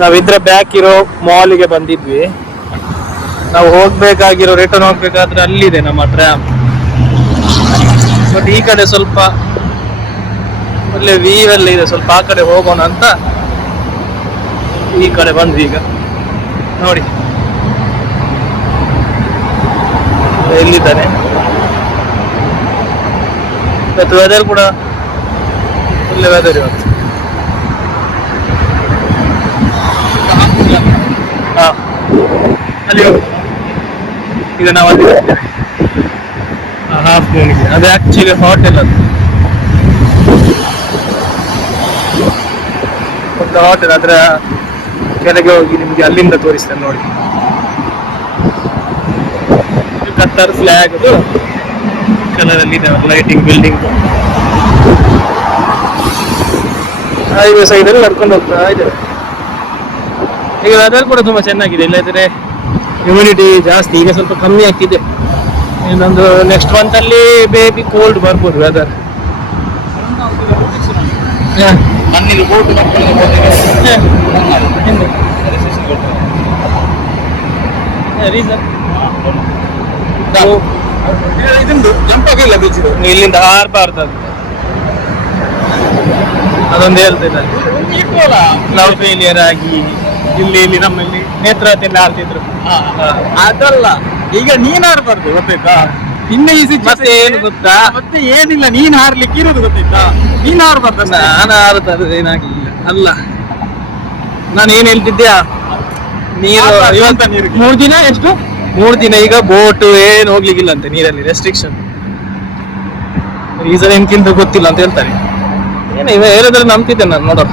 ನಾವಿದ್ರ back ಇರೋ ಮಾಲಿಗೆ ಬಂದಿದ್ವಿ. ನಾವು ಹೋಗ್ಬೇಕಾಗಿರೋ ರಿಟರ್ನ್ ಹೋಗ್ಬೇಕಾದ್ರೆ ಅಲ್ಲಿದೆ ನಮ್ಮ ಟ್ರ್ಯಾಮ್ ಬಟ್ ಈ ಕಡೆ ಸ್ವಲ್ಪ ಒಳ್ಳೆ ವ್ಯೂ ಎಲ್ಲ ಇದೆ, ಸ್ವಲ್ಪ ಆ ಕಡೆ ಹೋಗೋಣ ಅಂತ ಈ ಕಡೆ ಬಂದ್ವಿ ಈಗ. ನೋಡಿ. ಎಲ್ಲಿದ್ದಾನೆ? ಇವತ್ತು ವೆದರ್ ಕೂಡ ಒಳ್ಳೆ ವೆದರ್ ಇವತ್ತು ಹಾ ಅಲ್ಲಿ ಹೋಗು. ಈಗ ನಾವು ಅಲ್ಲಿ ಹಾಫ್ ಮೂನಿಗೆ ಅದು ಆಕ್ಚುಲಿ ಹೋಟೆಲ್ ಅದು. ಒಂದು ಹೋಟೆಲ್ ಅದರ ಕೆಳಗೆ ಹೋಗಿ ನಿಮಗೆ ಅಲ್ಲಿಂದ ತೋರಿಸ್ತೇನೆ ನೋಡಿ. ಕತ್ತಾರ್ ಅದು. ಕಲರ್ ಅಲ್ಲಿ ಇದೆ ಲೈಟಿಂಗ್ ಬಿಲ್ಡಿಂಗ್ ಹೈವೇ ಸೈಡ್ ಅಲ್ಲಿ ನಡ್ಕೊಂಡು ಹೋಗ್ತಾ ಇದೆ ಈಗ ವೆದರ್ ಕೂಡ ತುಂಬಾ ಚೆನ್ನಾಗಿದೆ. ಇಲ್ಲದ್ರೆ ಹ್ಯೂಮಿಡಿಟಿ ಜಾಸ್ತಿ ಈಗ ಸ್ವಲ್ಪ ಕಮ್ಮಿ ಆಗ್ತಿದೆ. ಇನ್ನೊಂದು ನೆಕ್ಸ್ಟ್ ಮಂತ್ ಅಲ್ಲಿ ಬೇಬಿ ಕೋಲ್ಡ್ ಬರ್ಬೋದು ವೆದರ್ ಇಲ್ಲಿಂದ ಹಾರಬಾರ್ದು ಅಂತ. ಅದೊಂದು ಹೇಳ್ತೇನೆ. ನಾವು ಫೇಲಿಯರ್ ಆಗಿ ಇಲ್ಲಿ ಇಲ್ಲಿ ನಮ್ಮಲ್ಲಿ ನೇತ್ರಾವತಿಯಲ್ಲಿ ಆಡ್ತಿದ್ರು. ಅದಲ್ಲ ಈಗ ನೀನ್ ಆಡ್ಬಾರ್ದು ಗೊತ್ತಾಯ್ತಾ? ಇನ್ನು ಈ ಮತ್ತೆ ಏನು ಗೊತ್ತಾ? ಮತ್ತೆ ಏನಿಲ್ಲ ನೀನ್ ಹಾರ್ಲಿಕ್ಕೆ ಇರೋದು ಗೊತ್ತಾಯ್ತಾ? ನೀನ್ ಆಡ್ಬಾರ್ದು. ನಾನು ಆಡ್ತಾರೆ ಏನಾಗಿಲ್ಲ. ಅಲ್ಲ ನಾನು ಏನ್ ಹೇಳ್ತಿದ್ಯಾ? ನೀರು ಆಟ ನೀರು ಮೂರ್ ದಿನ ಎಷ್ಟು? ಮೂರ್ ದಿನ ಈಗ ಬೋಟ್ ಏನ್ ಹೋಗ್ಲಿಕ್ಕಿಲ್ಲ ಅಂತೆ ನೀರಲ್ಲಿ ರೆಸ್ಟ್ರಿಕ್ಷನ್ ರೀಸನ್ ಏನ್ಕಿಂತ ಗೊತ್ತಿಲ್ಲ ಅಂತ ಹೇಳ್ತಾರೆ. ಏನ ಇವ ಹೇಳಿದ್ರೆ ನಂಬ್ತಿದ್ದೆ ನಾನು ನೋಡೋಣ.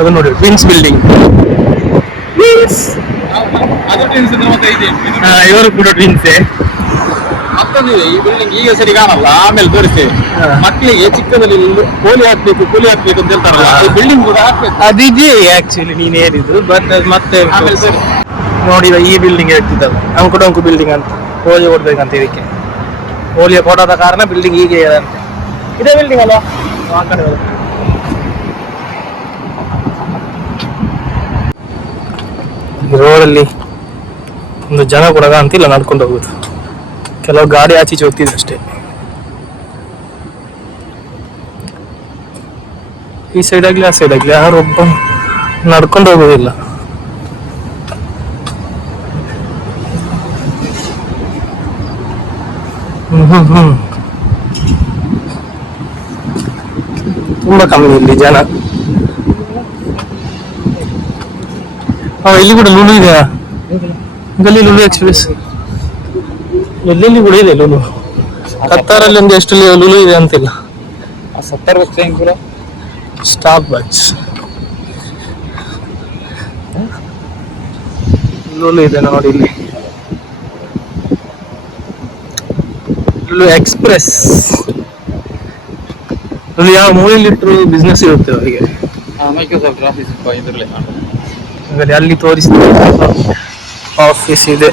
ಅದು ನೋಡಿ ವಿನ್ಸ್ ಬಿಲ್ಡಿಂಗ್ ಅದು ಮತ್ತೆ ಇವರು ಕೂಡ ಟ್ವಿನ್ಸೆ ಮತ್ತೊಂದಿದೆ ಈ ಬಿಲ್ಡಿಂಗ್ ಈಗ ಸರಿ ಕಾಣಲ್ಲ ಆಮೇಲೆ ತೋರಿಸ್ತೇವೆ. ಮಕ್ಕಳಿಗೆ ಚಿಕ್ಕದಲ್ಲಿ ಕೋಲಿ ಹಾಕ್ಬೇಕು ಕೂಲಿ ಹಾಕ್ಬೇಕು ಅಂತ ಹೇಳ್ತಾರಲ್ಲ. ಬಿಲ್ಡಿಂಗ್ ಕೂಡ ಹಾಕ್ಬೇಕು. ಅದಿದೆ ಆಕ್ಚುಲಿ ನೀನ್ ಹೇಳಿದ್ದು ಬಟ್ ಮತ್ತೆ ಆಮೇಲೆ ಸರಿ. ನೋಡಿ ಈ ಬಿಲ್ಡಿಂಗ್ ಹೇಳ್ತಿದ್ದಲ್ಲ ಅಂಕು ಡೊಂಕು ಬಿಲ್ಡಿಂಗ್ ಅಂತ ಹೋಳಿ ಓಡ್ಬೇಕಂತ ಇದಕ್ಕೆ. ಹೋಳಿಯ ಫೋಟೋದ ಕಾರಣ ಬಿಲ್ಡಿಂಗ್ ಹೀಗೆ ಇದೆ ಅಂತ. ಇದೇ ಬಿಲ್ಡಿಂಗ್ ಅಲ್ವಾ? ಆ ಕಡೆ ಹೋಗು. ಈ ರೋಡಲ್ಲಿ ಒಂದು ಜನ ಕೂಡ ಅಂತಿಲ್ಲ, ನಡ್ಕೊಂಡು ಹೋಗುದು. ಕೆಲವು ಗಾಡಿ ಆಚೀಚೆ ಹೋಗ್ತಿದ್ರು ಅಷ್ಟೇ. ಈ ಸೈಡ್ ಆಗ್ಲಿ, ಆ ಸೈಡ್ ಆಗ್ಲಿ ಯಾರೊಬ್ಬ ನಡ್ಕೊಂಡು ಹೋಗೋದಿಲ್ಲ. ಹ್ಮ್ ಹ್ಮ್ ತುಂಬಾ ಕಮ್ಮಿ ಇಲ್ಲಿ ಜನ. ಹಾ ಇಲ್ಲಿ ಕೂಡ ಲೂಲು ಇದೆಯಾ? ಗಲ್ಲಿ ಲೂಲು ಎಕ್ಸ್ಪ್ರೆಸ್ ಎಲ್ಲೆಲ್ಲಿ ಕೂಡ ಇದೆ ಲೂಲು? ಕತ್ತಾರಲ್ಲಿ ಒಂದು ಎಷ್ಟು ಲುಲು ಇದೆ ಅಂತಿಲ್ಲ. ಸತ್ತಾರ ವರ್ಷ ಕೂಡ? ಸ್ಟಾಪ್ ಬಚ್ ಲೂಲು ಇದೆ ನೋಡಿ ಇಲ್ಲಿ. ಲೂ ಎಕ್ಸ್ಪ್ರೆಸ್ ಯಾವ ಮೂಲೆಯಲ್ಲಿ ಇಟ್ಟರು ಬಿಸ್ನೆಸ್ ಇರುತ್ತೆ ಅವರಿಗೆ? ಮೈಕ್ರೋಸಾಫ್ಟ್ ಆಫೀಸ್ ಇದರಲ್ಲೇ. ಹಾಗಾದ್ರೆ ಅಲ್ಲಿ ತೋರಿಸಿದ ಆಫೀಸ್ ಇದೆ.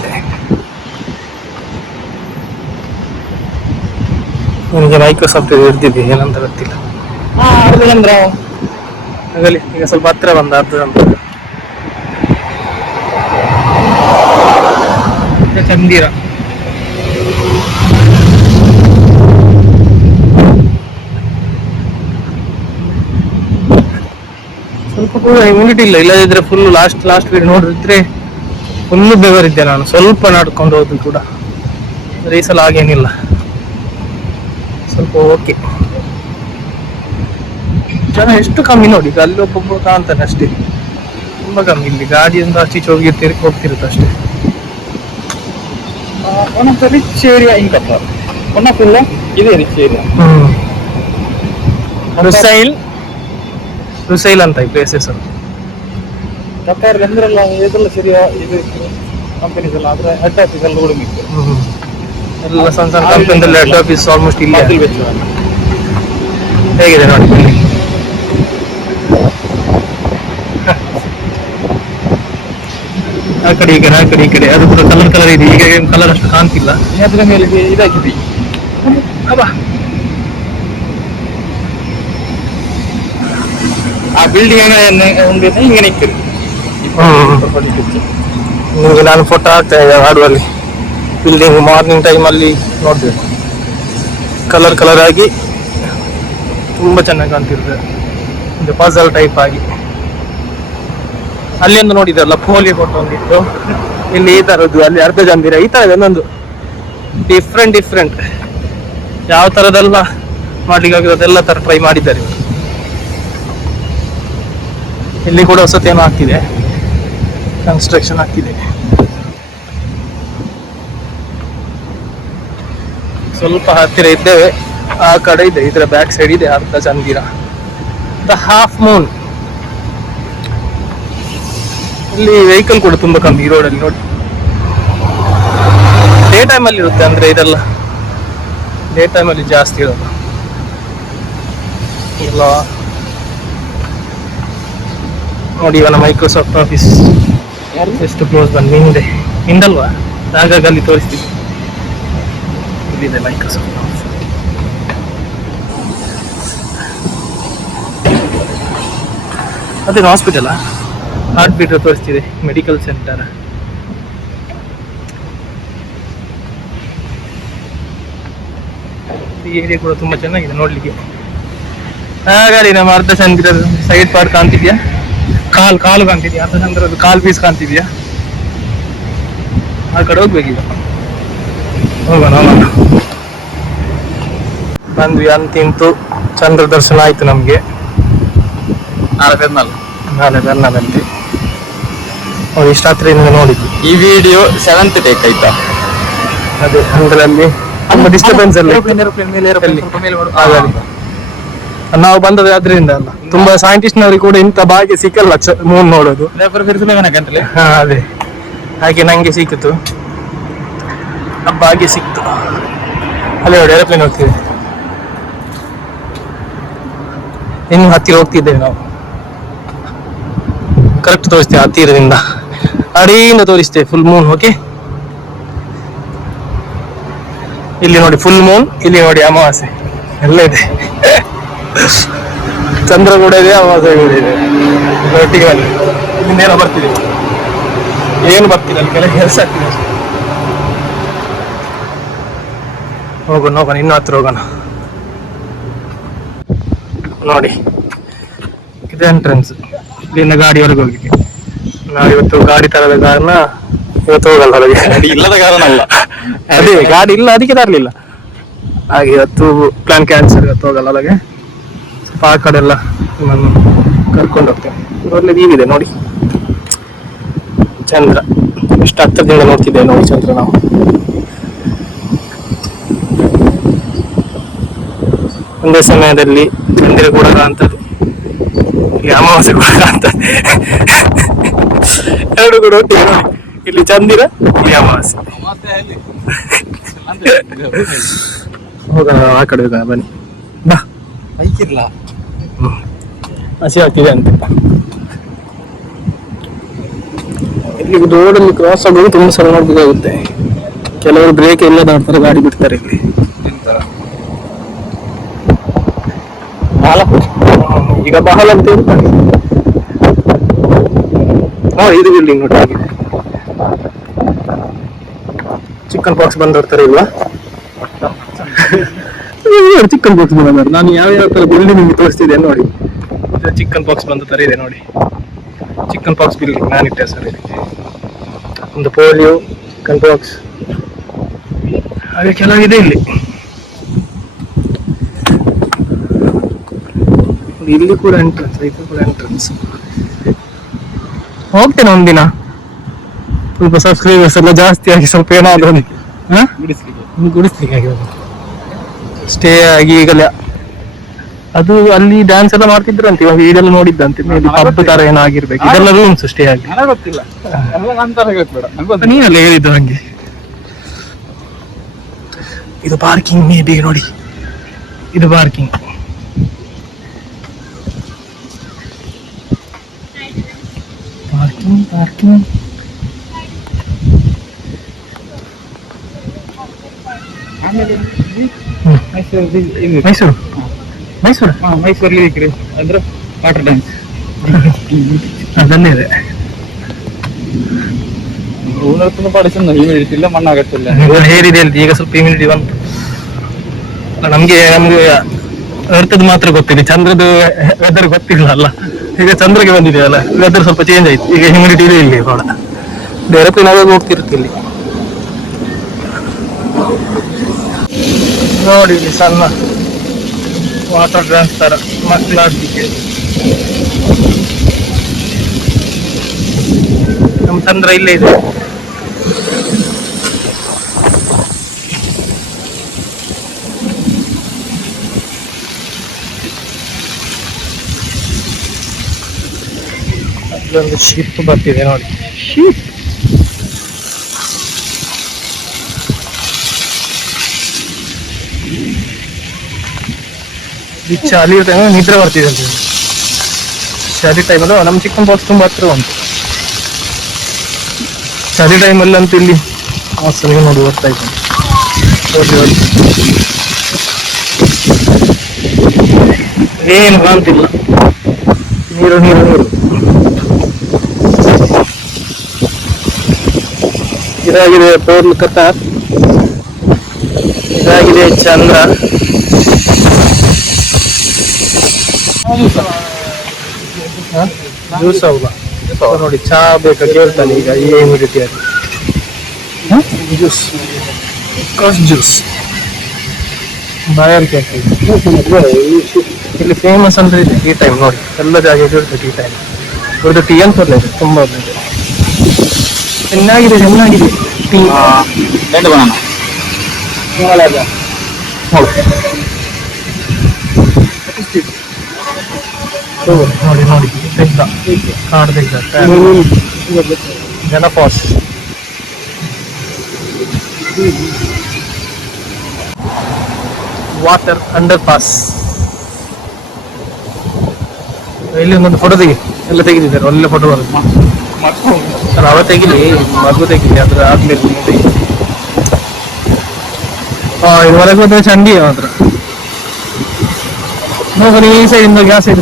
ನನಗೆ ಮೈಕ್ರೋಸಾಫ್ಟ್ ಹಿಡ್ದಿದೆ ಏನಂತ ಗೊತ್ತಿಲ್ಲ. ಆಗಲಿ ಈಗ ಸ್ವಲ್ಪ ಹತ್ರ ಬಂದ ಅರ್ಧ ನಂತರ ಚಂದಿರ. ಕೂಡ ಇಮ್ಯುನಿಟಿ ಇಲ್ಲ ಇಲ್ಲದಿದ್ರೆ ಫುಲ್ ಲಾಸ್ಟ್ ಲಾಸ್ಟ್ ವೀಡ್ ನೋಡಿದ್ರೆ ಫುಲ್ ಬೆವರಿದ್ದೆ ನಾನು. ಸ್ವಲ್ಪ ನಾಡ್ಕೊಂಡು ಹೋದ್ರು ಕೂಡ. ಈ ಸಲ ಹಾಗೇನಿಲ್ಲ ಸ್ವಲ್ಪ ಓಕೆ ಜನ ಎಷ್ಟು ಕಮ್ಮಿ ನೋಡಿ ಈಗ ಅಲ್ಲಿ ಒಬ್ಬೊಬ್ಬರು ಕಾಣ್ತಾನೆ ಅಷ್ಟೇ. ತುಂಬಾ ಕಮ್ಮಿ. ಇಲ್ಲಿ ಗಾಡಿಯಿಂದ ಆಚೀಚೆ ಹೋಗಿರ್ತೀರಿ ಹೋಗ್ತಿರುತ್ತೆ ಅಷ್ಟೇ. One of the rich area in Qatar one of ಇಲ್ಲ ಇದೆ ರಿಚ್ ಏರಿಯಾ ರುಸೈಲ್ ರುಸೈಲ್ ಅಂತ ಈ ಪ್ಲೇಸಸ್ ಎಸ್ ಅಂತ ಇದೆಲ್ಲ ಇದು ಕಂಪನೀಸ್ ಎಲ್ಲ ಆದ್ರೆ ಹೆಡ್ ಆಫೀಸ್ ಎಲ್ಲ ಉಳಿಮಿತ್ತು ಎಲ್ಲ ಸಣ್ಣ ಸಣ್ಣ ಕಂಪನಿದಲ್ಲಿ ಹೆಡ್ ಆಫೀಸ್ ಆಲ್ಮೋಸ್ಟ್ ಇಲ್ಲಿ. ಹೇಗಿದೆ ನೋಡಿ ಆ ಕಡೆ ಈ ಕಡೆ ಆ ಕಡೆ ಈ ಕಡೆ. ಅದು ಕೂಡ ಕಲರ್ ಕಲರ್ ಇದೆ. ಈಗ ಕಲರ್ ಅಷ್ಟು ಕಾಣ್ತಿಲ್ಲ. ಅದರ ಮೇಲೆ ಇದಾಗಿದೆ ಅಬ್ಬಾ ಬಿಲ್ಡಿಂಗ್ ನಾನು ಫೋಟೋ ಹಾಕ್ತಾ ಇದ್ದೆ ಆಡುವಲ್ಲಿ ಬಿಲ್ಡಿಂಗ್ ಮಾರ್ನಿಂಗ್ ಟೈಮಲ್ಲಿ ನೋಡ್ಬೇಕು ಕಲರ್ ಕಲರ್ ಆಗಿ ತುಂಬ ಚೆನ್ನಾಗಿ ಕಾಣ್ತಿರ್ತದೆ ಒಂದು ಪಜಲ್ ಟೈಪ್ ಆಗಿ. ಅಲ್ಲಿ ಒಂದು ನೋಡಿದ್ರಲ್ಲ ಫೋಲಿ ಫೋಟೋ ಒಂದಿತ್ತು. ಇಲ್ಲಿ ಈ ಥರದ್ದು ಅಲ್ಲಿ ಅರ್ಧ ಜಂದಿರ ಈ ಥರ ಒಂದೊಂದು. ಡಿಫ್ರೆಂಟ್ ಡಿಫ್ರೆಂಟ್ ಯಾವ ತರದೆಲ್ಲ ಮಾಡ್ಲಿಕ್ಕೆ ಆಗಿರೋದೆಲ್ಲ ತರ ಟ್ರೈ ಮಾಡಿದ್ದಾರೆ. ಇಲ್ಲಿ ಕೂಡ ಹೊಸತೇನೋ ಆಗ್ತಿದೆ ಕನ್ಸ್ಟ್ರಕ್ಷನ್ ಆಗ್ತಿದೆ ಸ್ವಲ್ಪ ಹತ್ತಿರ ಇದ್ದೇವೆ. ಆ ಕಡೆ ಇದೆ ಇದರ ಬ್ಯಾಕ್ ಸೈಡ್ ಇದೆ, ಅರ್ಧ ಚಂದಿರ. ದ ಹಾಫ್ ಮೂನ್ ಇಲ್ಲಿ ವೆಹಿಕಲ್ ಕೂಡ ತುಂಬಾ ಕಮ್ಮಿ ಈ ರೋಡಲ್ಲಿ ನೋಡಿ. ಡೇ ಟೈಮಲ್ಲಿ ಇರುತ್ತೆ ಅಂದ್ರೆ ಇದೆಲ್ಲ. ಡೇ ಟೈಮಲ್ಲಿ ಜಾಸ್ತಿ ಇರೋದು. ಇಲ್ಲ. ನೋಡಿ ಇವನ ಮೈಕ್ರೋಸಾಫ್ಟ್ ಆಫೀಸ್ ಎಷ್ಟು ಕ್ಲೋಸ್ ಬಂದು ಹಿಂದೆ ಹಿಂದಲ್ವಾ ಹಾಗಾಗಿ ಅಲ್ಲಿ ತೋರಿಸ್ತೀವಿ ಇಲ್ಲಿದೆ ಮೈಕ್ರೋಸಾಫ್ಟ್ ಆಫೀಸ್ ಅದೇ ಹಾಸ್ಪಿಟಲ್ ಹಾರ್ಟ್ ಬೀಟ್ ತೋರಿಸ್ತಿದೆ ಮೆಡಿಕಲ್ ಸೆಂಟರ್ ಈ ಏರಿಯಾ ಕೂಡ ತುಂಬಾ ಚೆನ್ನಾಗಿದೆ ನೋಡ್ಲಿಕ್ಕೆ. ಹಾಗಾದ್ರೆ ನಮ್ಮ ಅರ್ಧ ಸೆಂಟರ್ ಸೈಡ್ ಪಾರ್ಟ್ ಕಾಣ್ತಿದ್ಯಾ? ಕಾಲ್ ಕಾಲು ಕಾಣ್ತಿದ್ಯಾ? ಅರ್ಧ ಅದು ಕಾಲ್ ಪೀಸ್ ಕಾಣ್ತಿದ್ಯಾ? ಆ ಕಡೆ ಹೋಗ್ಬೇಕೀಗ. ಹೋಗೋಣ ಹೋಗೋಣ. ಬಂದ್ವಿ ಅಂತಿಂತು ಚಂದ್ರ ದರ್ಶನ ಆಯ್ತು ನಮ್ಗೆ. ನಾಳೆ ಬೆರ್ನಾಲ್ ನಾಳೆ ಅವ್ರು ಇಷ್ಟ ಹತ್ರದಿಂದ ನೋಡಿದ್ವಿ ಈ ವಿಡಿಯೋ ಸೆವೆಂತ್ ಟೇಕ್ ಆಯ್ತಾ? ಅದೇ ಅಂದ್ರೆ ಅಲ್ಲಿ ತುಂಬಾ ಡಿಸ್ಟರ್ಬೆನ್ಸ್ ಅಲ್ಲಿ ಏರೋಪ್ಲೇನ್ ಮೇಲೆ ಏರೋಪ್ಲೇನ್. ನಾವು ಬಂದದ್ದು ಅದರಿಂದ ಅಲ್ಲ. ತುಂಬಾ ಸೈಂಟಿಸ್ಟ್ ನವರಿಗೆ ಕೂಡ ಇಂಥ ಭಾಗ್ಯ ಸಿಕ್ಕಲ್ಲ ಮೂನ್ ನೋಡೋದು. ಹಾ ಅದೇ. ಹಾಗೆ ನಂಗೆ ಸಿಕ್ಕಿತು. ಆ ಭಾಗ್ಯ ಸಿಕ್ತು. ಅಲ್ಲೇ ನೋಡಿ ಏರೋಪ್ಲೇನ್ ಹೋಗ್ತಿದೆ. ಇನ್ನು ಹತ್ತಿರ ಹೋಗ್ತಿದ್ದೇವೆ ನಾವು. ಕರೆಕ್ಟ್ ತೋರಿಸ್ತೇವೆ ಹತ್ತಿರದಿಂದ ಅಡಿಯಿಂದ ತೋರಿಸ್ತೇವೆ ಫುಲ್ ಮೂನ್ ಓಕೆ ಇಲ್ಲಿ ನೋಡಿ ಫುಲ್ ಮೂನ್ ಇಲ್ಲಿ ನೋಡಿ ಅಮಾವಾಸ್ಯೆ. ಎಲ್ಲ ಇದೆ. ಚಂದ್ರ ಕೂಡ ಇದೆ ಅಮಾವಾಸ್ಯೆ ಕೂಡ ಇದೆ ಒಟ್ಟಿಗೆ ಇನ್ನೇನೋ ಬರ್ತಿದೆ. ಏನು ಬರ್ತಿಲ್ಲ ಅಲ್ಲಿ ಕೆಲಸ ಕೆಲಸ ಆಗ್ತಿದೆ. ಹೋಗೋಣ ಹೋಗೋಣ ಇನ್ನೂ ಹತ್ರ ಹೋಗೋಣ. ನೋಡಿ. ಇದು ಎಂಟ್ರೆನ್ಸ್ ಇಲ್ಲಿಂದ ಗಾಡಿವರೆಗೆ ಹೋಗ್ಲಿಕ್ಕೆ. ನಾವು ಇವತ್ತು ಗಾಡಿ ತರದ ಕಾರಣ ಇವತ್ತು ಹೋಗಲ್ಲ ಹೊರಗೆ. ಗಾಡಿ ಇಲ್ಲದ ಕಾರಣ ಅಲ್ಲ. ಅದೇ ಗಾಡಿ ಇಲ್ಲ ಅದಕ್ಕೆ ತರಲಿಲ್ಲ. ಹಾಗೆ ಇವತ್ತು ಪ್ಲಾನ್ ಕ್ಯಾನ್ಸಲ್ ಇವತ್ತು ಹೋಗಲ್ಲ ಸ್ವಲ್ಪ ಆ ಕಡೆ ಎಲ್ಲ ನಿಮ್ಮನ್ನು ಕರ್ಕೊಂಡು ಹೋಗ್ತೇನೆ. ವ್ಯೂ ಇದೆ ನೋಡಿ. ಚಂದ್ರ. ಎಷ್ಟು ಹತ್ತಿರದಿಂದ ನೋಡ್ತಿದ್ದೆ ನೋಡಿ ಚಂದ್ರ ನಾವು. ಒಂದೇ ಸಮಯದಲ್ಲಿ ಚಂದ್ರ ಕೂಡ ಕಾಣ್ತದೆ ಅಮಾವಾಸ್ಯೆ ಕೂಡ ಕಾಣ್ತದೆ ಎರಡು ಕೂಡ ಒಟ್ಟಿಗೆ ನೋಡಿ. ಇಲ್ಲಿ ಚಂದಿರ, ಇಲ್ಲಿ ಅಮಾವಾಸ್ಯೆ. ಹೋಗೋಣ ಆ ಕಡೆ ಬನ್ನಿ. ಬಾ. ಬೈಕಿರ್ಲ ಹಸಿ ಆಗ್ತಿದೆ ಅಂತ. ಇಲ್ಲಿ ಅಲ್ಲಿ ಕ್ರಾಸ್ ಆಗೋದು ತುಂಬ ಸಲ ನೋಡ್ಬೇಕಾಗುತ್ತೆ ಕೆಲವರು ಬ್ರೇಕ್ ಎಲ್ಲ ದಾಟ್ತಾರೆ ಗಾಡಿ ಬಿಡ್ತಾರೆ ಇಲ್ಲಿ. ನಾಲ್ಕು. ಈಗ ಬಹಳ ಅಂತ ನೋಡಿ ಇದು ಬಿಲ್ಡಿಂಗ್ ನೋಡಿ ಚಿಕನ್ ಬಾಕ್ಸ್ ಬಂದಿರ್ತಾರೆ ಇಲ್ವಾ? ಚಿಕನ್ ಬಾಕ್ಸ್ ಬಂದ ನಾನು ಯಾವ ಯಾವ ತರ ಬಿಲ್ಡಿಂಗ್ ನಿಮ್ಗೆ ತೋರಿಸ್ತಿದ್ದೆ ನೋಡಿ. ಚಿಕನ್ ಬಾಕ್ಸ್ ಬಂದ ತರ ಇದೆ ನೋಡಿ. ಚಿಕನ್ ಬಾಕ್ಸ್ ಬಿಲ್ ನಾನು ಇಟ್ಟೆ ಸರ್ ಇದಕ್ಕೆ ಒಂದು ಪೋಲಿಯೋ ಚಿಕನ್ ಬಾಕ್ಸ್ ಹಾಗೆ ಕೆಲವಿದೆ ಇಲ್ಲಿ. ಇಲ್ಲಿ ಕೂಡ ಎಂಟ್ರೆನ್ಸ್ ಇದು ಕೂಡ ಎಂಟ್ರೆನ್ಸ್ ಹೋಗ್ತೇನೆ ಒಂದಿನ ಸ್ವಲ್ಪ ಸಬ್ಸ್ಕ್ರೈಬರ್ಸ್ ಎಲ್ಲ ಜಾಸ್ತಿ ಆಗಿ ಸ್ವಲ್ಪ ಏನಾದರೂ ಗುಡಿಸ್ಲಿಕ್ಕೆ ಗುಡಿಸ್ಲಿಕ್ಕೆ ಆಗಿ ಸ್ಟೇ ಆಗಿ ಈಗಲೇ. ಅದು ಅಲ್ಲಿ ಡ್ಯಾನ್ಸ್ ಎಲ್ಲ ಮಾಡ್ತಿದ್ರಂತೆ ಇವಾಗ ಇದೆಲ್ಲ ನೋಡಿದ್ದಂತೆ ಮೇಬಿ ಪಬ್ ತರ ಏನಾಗಿರ್ಬೇಕು ಇದೆಲ್ಲ ರೂಮ್ಸ್ ಸ್ಟೇ ಆಗಿ ನನಗೆ ಗೊತ್ತಿಲ್ಲ. ಎಲ್ಲ ನಂತರ ಗೊತ್ತಿಲ್ಲ ನಂಗೆ ಗೊತ್ತಿಲ್ಲ. ನೀನಲ್ಲ ಹೇಳಿದ್ದು ಹಂಗೆ. ಇದು ಪಾರ್ಕಿಂಗ್ ಮೇಬಿ ನೋಡಿ. ಇದು parking parking parking Mysuru? Mysuru? ಹಾ ಮೈಸೂರು ಲಿರಿಕ್ ಅಂದ್ರೆ ವಾಟರ್ ಡ್ಯಾನ್ಸ್ ಅದನ್ನೇ ಇದೆ. ಓದಕ್ಕೂ ಪಡಿಸಿದ ಇಮ್ಯುನಿಟಿ ಇಲ್ಲ ಮಣ್ಣಾಗತ್ತಿಲ್ಲ ಹೇರಿದೆ ಅಂತ ಈಗ ಸ್ವಲ್ಪ ಇಮ್ಯುನಿಟಿ ಬಂತು. ನಮ್ಗೆ ನಮ್ಗೆ ಅರ್ಥದ ಮಾತ್ರ ಗೊತ್ತಿದೆ ಚಂದ್ರದ್ದು ವೆದರ್ ಗೊತ್ತಿಲ್ಲ ಅಲ್ಲ ಈಗ ಚಂದ್ರಗೆ ಬಂದಿದೆಯಲ್ಲ ವೆದರ್ ಸ್ವಲ್ಪ ಚೇಂಜ್ ಆಯ್ತು. ಈಗ ಹ್ಯೂಮಿಡಿಟಿ ಇದೆ ಇಲ್ಲಿ ಬಹಳ. ಬೇರೆ ನಾವಾಗ ಹೋಗ್ತಿರ್ತಿಲ್ಲಿ ನೋಡಿ ಇಲ್ಲಿ ಸಣ್ಣ. ವಾಟರ್ ಡ್ಯಾನ್ಸ್ ತರ ಮಕ್ಕಳು ಆಡ್ಲಿಕ್ಕೆ ನಮ್ಮ ತಂದ್ರ ಇಲ್ಲೇ ಇದೆ. ಅಲ್ಲೊಂದು ಶಿಪ್ ಬರ್ತಿದೆ ನೋಡಿ. ಶಿಪ್ ಈ ಚಳಿ ಟೈಮ್ ನಿದ್ರೆ ಬರ್ತಿದೆ ಅಂತ ಚಳಿ ಟೈಮಲ್ಲೂ ನಮ್ಮ ಚಿಕ್ಕನ್ ಬಾಕ್ಸ್ ತುಂಬ ಹತ್ರ ಉಂಟು. ಚಳಿ ಟೈಮಲ್ಲಿ ಅಂತ ಇಲ್ಲಿ ಹಾಸ್ಟೆಲ್ಗೆ ನೋಡಿ ಬರ್ತಾ ಇದ್ದೀನಿ. ಏನು ಕಾಣ್ತಿಲ್ಲ. ನೀರು ನೀರು ನೀರು. ಇದಾಗಿದೆ ಪೋರ್ಲ್ ಕಥ ಇದಾಗಿದೆ ಚಂದ್ರ. ಜ್ಯೂಸ್ ಹೌದಾ ನೋಡಿ ಚಾ ಬೇಕಾ ಕೇಳ್ತಾನೆ ಈಗ ಏನು ರೀತಿಯಾಗಿ ಜ್ಯೂಸ್. Cost juice. ಬಾಯಾರಿಕೆ ಇಲ್ಲಿ ಫೇಮಸ್ ಅಂದ್ರೆ ಇದೆ ಟೀ ಟೈಮ್ ನೋಡಿ. ಎಲ್ಲ ಜಾಗ ಇರುತ್ತೆ ಟೀ ಟೈಮ್ ಇವ್ರದ್ದು ಟೀ ಅಂತ ಒಳ್ಳೆಯದು ತುಂಬ ಒಳ್ಳೆಯದು ಚೆನ್ನಾಗಿದೆ ಚೆನ್ನಾಗಿದೆ. Tea red banana. ಒಳ್ಳೆಯದ ಓಕೆ ನೋಡಿ ನೋಡಿ ತೆಗ್ದ ಕಾಡು ತೆಗ್ದ ಜನಪಾಸ್ ವಾಟರ್ ಅಂಡರ್ ಪಾಸ್ ಇಲ್ಲಿ ಒಂದು ಫೋಟೋ ತೆಗಿ ಎಲ್ಲ ತೆಗೆದಿದ್ದಾರೆ ಒಳ್ಳೆ ಫೋಟೋ ಬರುತ್ತೆ ಸರ್ ಅವ ತೆಗಿಲಿ ಮಗು ತೆಗಿಲಿ ಅದ್ರ ಆದ್ಮೇಲೆ ನೀವು ತೆಗಿ ಹಾ ಇದು ಹೊರಗೆ ಹೋದ್ರೆ ಚಂಡಿ ಮಾತ್ರ ನೋಡು ಈ ಸೈಡಿಂದ ಗ್ಯಾಸ್ ಸೈಡ್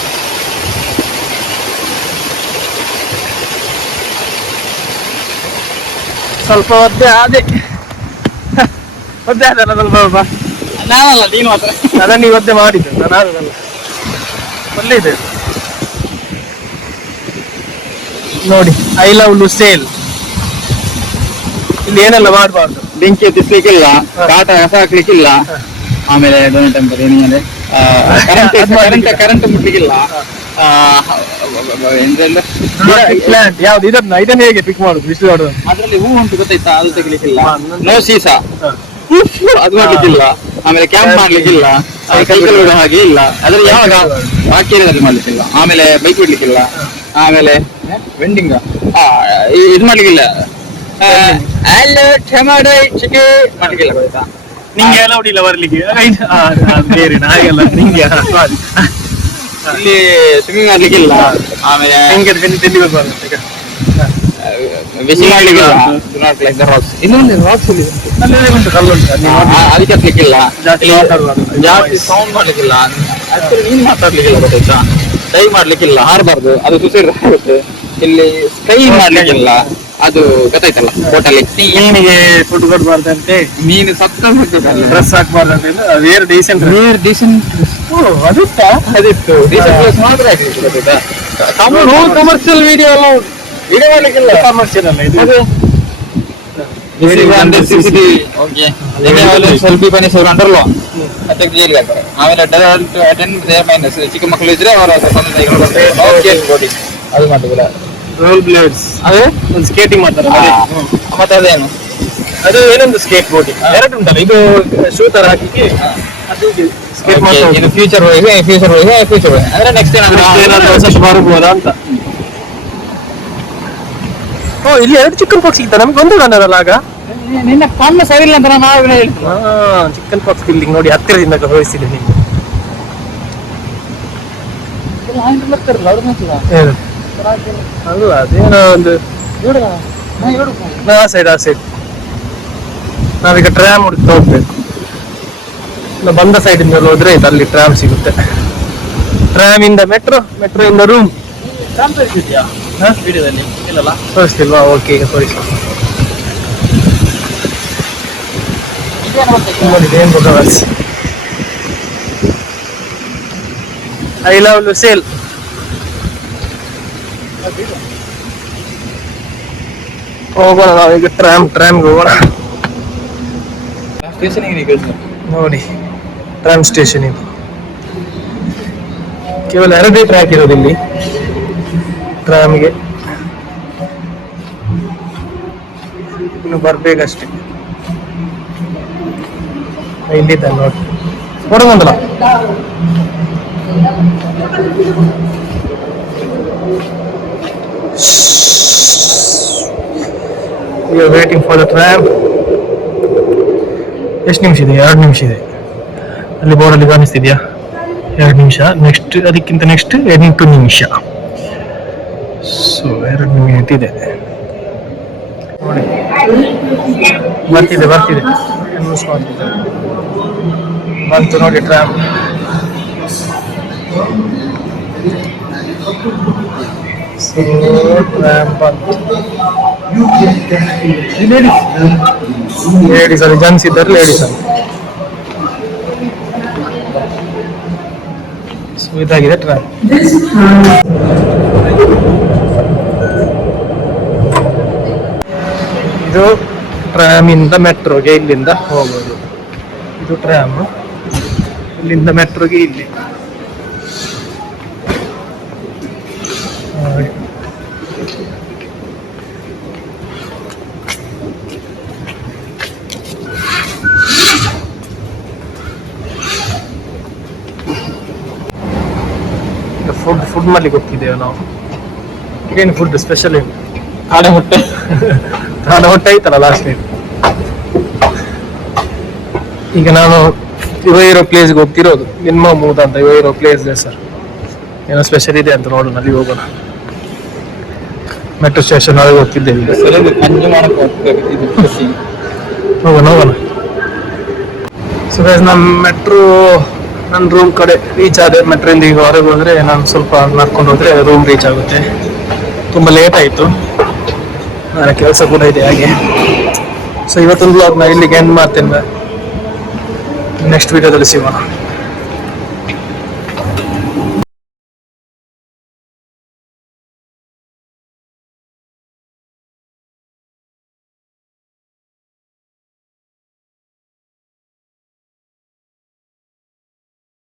ಸ್ವಲ್ಪ ಒದ್ದೆ ಅದೇ ಒದ್ದೆ ಆದಲ್ಲ ಸ್ವಲ್ಪ ಸ್ವಲ್ಪ. ನಾನಲ್ಲ ನೀನು ಮಾತ್ರ. ಅದ ನೀವು ಒದ್ದೆ ಮಾಡಿದ್ದು ನಾನು ಆದದಲ್ಲ ನೋಡಿ ಐ ಲವ್ ಲು ಸೇಲ್ ಇಲ್ಲಿ ಏನೆಲ್ಲ ಮಾಡಬಾರ್ದು? ಬೆಂಕಿ ಎತ್ತಿಸ್ಲಿಕ್ಕಿಲ್ಲ ಕಾಟ ಕಸ ಹಾಕ್ಲಿಕ್ಕಿಲ್ಲ. ಆಮೇಲೆ ಡೊನೇಟ್ ಅಂತಾರೆ ಏನಿದೆ ಕರೆಂಟ್ ಕರೆಂಟ್ ಮುಟ್ಲಿಕ್ಕಿಲ್ಲ. ಯಾವ್ದು ಇದನ್ನ ಇದನ್ನ ಹೇಗೆ ಪಿಕ್ ಮಾಡುದು ಬಿಸಿಲು ಮಾಡೋದು ಅದ್ರಲ್ಲಿ ಹೂ ಉಂಟು ಗೊತ್ತಾಯ್ತಾ? ಅದು ತೆಗಿಲಿಕ್ಕಿಲ್ಲ. ನೋ ಸೀಸ ಅದು ಮಾಡ್ಲಿಕ್ಕಿಲ್ಲ ಆಮೇಲೆ ಕ್ಯಾಂಪ್ ಮಾಡ್ಲಿಕ್ಕಿಲ್ಲ. ಸೈಕಲ್ ಸೈಕಲ್ ಬಿಡೋ ಹಾಗೆ ಇಲ್ಲ. ಅದ್ರಲ್ಲಿ ಯಾವಾಗ. ಬಾಕಿ ಏನಾದ್ರು ಮಾಡ್ಲಿಕ್ಕಿಲ್ಲ. ಆಮೇಲೆ ಬೈಕ್ ಬಿಡ್ಲಿಕ್ಕಿಲ್ಲ. ಆಮೇಲೆ ವೆಂಡಿಂಗ್ ಇದು ಮಾಡ್ಲಿಕ್ಕಿಲ್ಲ. ಟೊಮಾಟೊ ಚಿಕ್ಕಿ. ಮಾಡ್ಲಿಕ್ಕಿಲ್ಲ ಗೊತ್ತಾ? ನಿಂಗೆ ಅಲೌಡ್ ಇಲ್ಲ ಬರ್ಲಿಕ್ಕೆ. ಬೇರೆ ಹಾಗೆಲ್ಲ ನಿಂಗೆ. ಇಲ್ಲಿ ಸ್ವಿಮ್ಮಿಂಗ್ ಮಾಡ್ಲಿಕ್ಕಿಲ್ಲ ಆಮೇಲೆ ಹೆಂಗೆ. ಇನ್ನೊಂದು ರಾಕ್ಸ್ ಇಲ್ಲಿ ಉಂಟು. ಅದಕ್ಕೆ ಹತ್ಲಿಕ್ಕಿಲ್ಲ ಜಾಸ್ತಿ ಸೌಂಡ್ ಮಾಡ್ಲಿಕ್ಕಿಲ್ಲ ನೀನು ಮಾತಾಡ್ಲಿಕ್ಕಿಲ್ಲ ಗೊತ್ತಾಯ್ತಾ ಟೈ ಮಾಡ್ಲಿಕ್ಕಿಲ್ಲ ಹಾರಬಾರ್ದು. ಅದು ಸುಸೀರ್ ಆಗುತ್ತೆ. ಇಲ್ಲಿ ಸ್ಕೈ ಮಾಡ್ಲಿಕ್ಕಿಲ್ಲ ಅದು ಗೊತ್ತಾಯ್ತಲ್ಲ ಹೋಟೆಲ್ ಮೀನಿಗೆ ಫುಡ್ ಕೊಡಬಾರ್ದಂತೆ ನೀನು ಸತ್ತ ಡ್ರೆಸ್ ಹಾಕ್ಬಾರ್ದಂತೆ ವೇರ್ ಡೀಸೆಂಟ್ ವೇರ್ ಡೀಸೆಂಟ್ ಅದಿತ್ತಾ? ಅದಿತ್ತು. ಡೀಸೆಂಟ್ ಡ್ರೆಸ್ ಮಾತ್ರ ಹಾಕಿತ್ತು ಗೊತ್ತಾಯ್ತಾ ಕಮರ್ಷಿಯಲ್ ವಿಡಿಯೋ ಎಲ್ಲ ವಿಡಿಯೋ ಮಾಡ್ಲಿಕ್ಕಿಲ್ಲ. ಕಮರ್ಷಿಯಲ್ ಅಲ್ಲ ಇದು. ಅದೇ. ಓಕೆ ಸೆಲ್ಫಿ ಬನ್ನಿ ಸರ್ ಅಂಡರ್ಲೋ ಮತ್ತೆ ಜೈಲಿಗೆ ಹಾಕ್ತಾರೆ. ಆಮೇಲೆ ಚಿಕ್ಕ ಮಕ್ಕಳು ಇದ್ರೆ ಅವರ ತಂದೆ ತಾಯಿಗಳು ಅದು ಮಾಡ್ಲಿಕ್ಕಿಲ್ಲ. ರೋಲ್ ಬ್ಲೇಡ್ಸ್ ಅದೇ? ಒಂದು ಸ್ಕೇಟಿಂಗ್ ಮಾಡ್ತಾರೆ ಮತ್ತೆ ಅದೇನು? ಅದು ಏನೊಂದು ಸ್ಕೇಟ್ ಬೋರ್ಡಿಂಗ್ ಎರಡು ಉಂಟಲ್ಲ ಇದು ಶೂ ತರ ಹಾಕಿ ಸ್ಕೇಟ್ ಮಾಡ್ತಾರೆ ಇದು. ಫ್ಯೂಚರ್ ಹೋಗಿ ಫ್ಯೂಚರ್ ಹೋಗಿ ಫ್ಯೂಚರ್ ಹೋಗಿ ಅಂದ್ರೆ ನೆಕ್ಸ್ಟ್ ಏನಾದ್ರು ಹೊಸ ಬರ್ಬೋದಾ ಅಂತ. ಓ ಇಲ್ಲಿ ಎರಡು ಚಿಕನ್ ಪಾಕ್ಸ್ ಸಿಗ್ತಾ ನಮ್ಗೆ ಒಂದು ಅನ್ನೋದಲ್ಲ ಆಗ? ನಿನ್ನ ಕಣ್ಣು ಸರಿ ಇಲ್ಲ ಅಂತ ನಾವು ಚಿಕನ್ ಪಾಕ್ಸ್ ಬಿಲ್ಡಿಂಗ್ ನೋಡಿ ಹತ್ತಿರದಿಂದ ಗಮನಿಸಿದೆ ನೀವು ಬರ್ತಾರಲ್ಲ ಅವ್ರು ಮಾತ್ರ. ಅಲ್ಲ ಅದೇನೋ ಒಂದು ಆ ಸೈಡ್ ಆ ಸೈಡ್ ನಾವೀಗ ಟ್ರಾಮ್ ಹುಡುಕ್ತಾ ಹೋಗ್ಬೇಕು ಇನ್ನು ಬಂದ ಸೈಡ್ ಇಂದ ಹೋದ್ರೆ ಇದು ಅಲ್ಲಿ ಟ್ರಾಮ್ ಸಿಗುತ್ತೆ ಟ್ರಾಮ್ ಇಂದ ಮೆಟ್ರೋ ಮೆಟ್ರೋ ಇಂದ ರೂಮ್ ಇದೆಯಾ ವಿಡಿಯೋದಲ್ಲಿ ಇಲ್ಲಲ್ಲ ತೋರಿಸ್ತಿಲ್ವಾ ಓಕೆ ಈಗ ತೋರಿಸಿ ನೋಡಿ ಏನ್ ಬದಲಾವಣೆ ಐ ಲವ್ ಸೇಲ್ ಹೋಗೋಣ ನಾವೀಗ ಟ್ರಾಮ್ ಟ್ರಾಮ್ಗೆ ಹೋಗೋಣ ಸ್ಟೇಷನಿಗೆ ಕಳಿಸ್ತಾರೆ ನೋಡಿ ಟ್ರಾಮ್ ಸ್ಟೇಷನ್ ಇದು ಕೇವಲ ಎರಡೇ ಟ್ರ್ಯಾಕ್ ಇರೋದು ಇಲ್ಲಿ ಟ್ರಾಮ್ಗೆ ಇನ್ನು ಬರ್ಬೇಕಷ್ಟೇ ಇಲ್ಲಿದ್ದ ನೋಡಿ ನೋಡೋದಂದಲ್ಲ you are waiting for the tram ಎಷ್ಟು ನಿಮಿಷ ಇದೆ? ಎರಡು ನಿಮಿಷ ಇದೆ. ಅಲ್ಲಿ ಬೋರ್ಡಲ್ಲಿ ಕಾಣಿಸ್ತಿದೆಯಾ ಎರಡು ನಿಮಿಷ. ನೆಕ್ಸ್ಟ್ ಅದಕ್ಕಿಂತ ನೆಕ್ಸ್ಟ್ ಎಂಟು ನಿಮಿಷ. ಸೊ ಎರಡು ನಿಮಿಷ ಇದೆ. ಬರ್ತಿದೆ ಬರ್ತಿದೆ. ಬಂತು ನೋಡಿ ಟ್ರಾಮ್ ಟ್ರಾಮ್ ಬಂತು ಲೇಡೀಸ್ ಅಲ್ಲಿ ಜನ್ಸ್ ಇದ್ದಾರೆ ಲೇಡೀಸ್ ಅಲ್ಲಿ. ಸೊ ಇದಾಗಿದೆ ಟ್ರಾಮ್ ಇದು ಟ್ರಾಮ್ ಇಂದ ಮೆಟ್ರೋಗೆ ಇಲ್ಲಿಂದ ಹೋಗೋದು. ಇದು ಟ್ರಾಮ್ ಇಲ್ಲಿಂದ ಮೆಟ್ರೋಗೆ ಇಲ್ಲಿ ಫುಡ್ ಫುಡ್ ಮಾಡ್ಲಿಕ್ಕೆ ಹೋಗ್ತಿದ್ದೇವೆ ನಾವು. ಏನು ಫುಡ್ ಸ್ಪೆಷಲ್ ಏನು? ಕಾಡೆ ಹೊಟ್ಟೆ. ನಾನು ಹೊಟ್ಟೆ ಐತಲ್ಲ ಲಾಸ್ಟ್ ಟೈಮ್ ಈಗ ನಾನು ಇವ ಇರೋ ಪ್ಲೇಸ್ಗೆ ಹೋಗ್ತಿರೋದು. ನಿಮ್ಮ ಮೂದ ಅಂತ ಇವ ಇರೋ ಪ್ಲೇಸ್ ಸರ್ ಏನೋ ಸ್ಪೆಷಲ್ ಇದೆ ಅಂತ ನೋಡೋಣ ಅಲ್ಲಿ ಹೋಗೋಣ. ಮೆಟ್ರೋ ಸ್ಟೇಷನ್ ಒಳಗೆ ಹೋಗ್ತಿದ್ದೇವೆ ಹೋಗೋಣ ಹೋಗೋಣ. ಸೊ ನಮ್ಮ ಮೆಟ್ರೋ ನನ್ನ ರೂಮ್ ಕಡೆ ರೀಚ್ ಆದ ಮೆಟ್ರಿಂದ ಈಗ ಹೊರಗೆ ಹೋದ್ರೆ ನಾನು ಸ್ವಲ್ಪ ನಡ್ಕೊಂಡು ಹೋದ್ರೆ ರೂಮ್ ರೀಚ್ ಆಗುತ್ತೆ. ತುಂಬ ಲೇಟ್ ಆಯಿತು. ನನ್ನ ಕೆಲಸ ಕೂಡ ಇದೆ ಹಾಗೆ. ಸೊ ಇವತ್ತೊಂದು ಬ್ಲಾಗ್ನ ಇಲ್ಲಿಗೆ ಎಂಡ್ ಮಾಡ್ತೇನೆ. ನೆಕ್ಸ್ಟ್ ವಿಡಿಯೋದಲ್ಲಿ ಸಿಗೋಣ.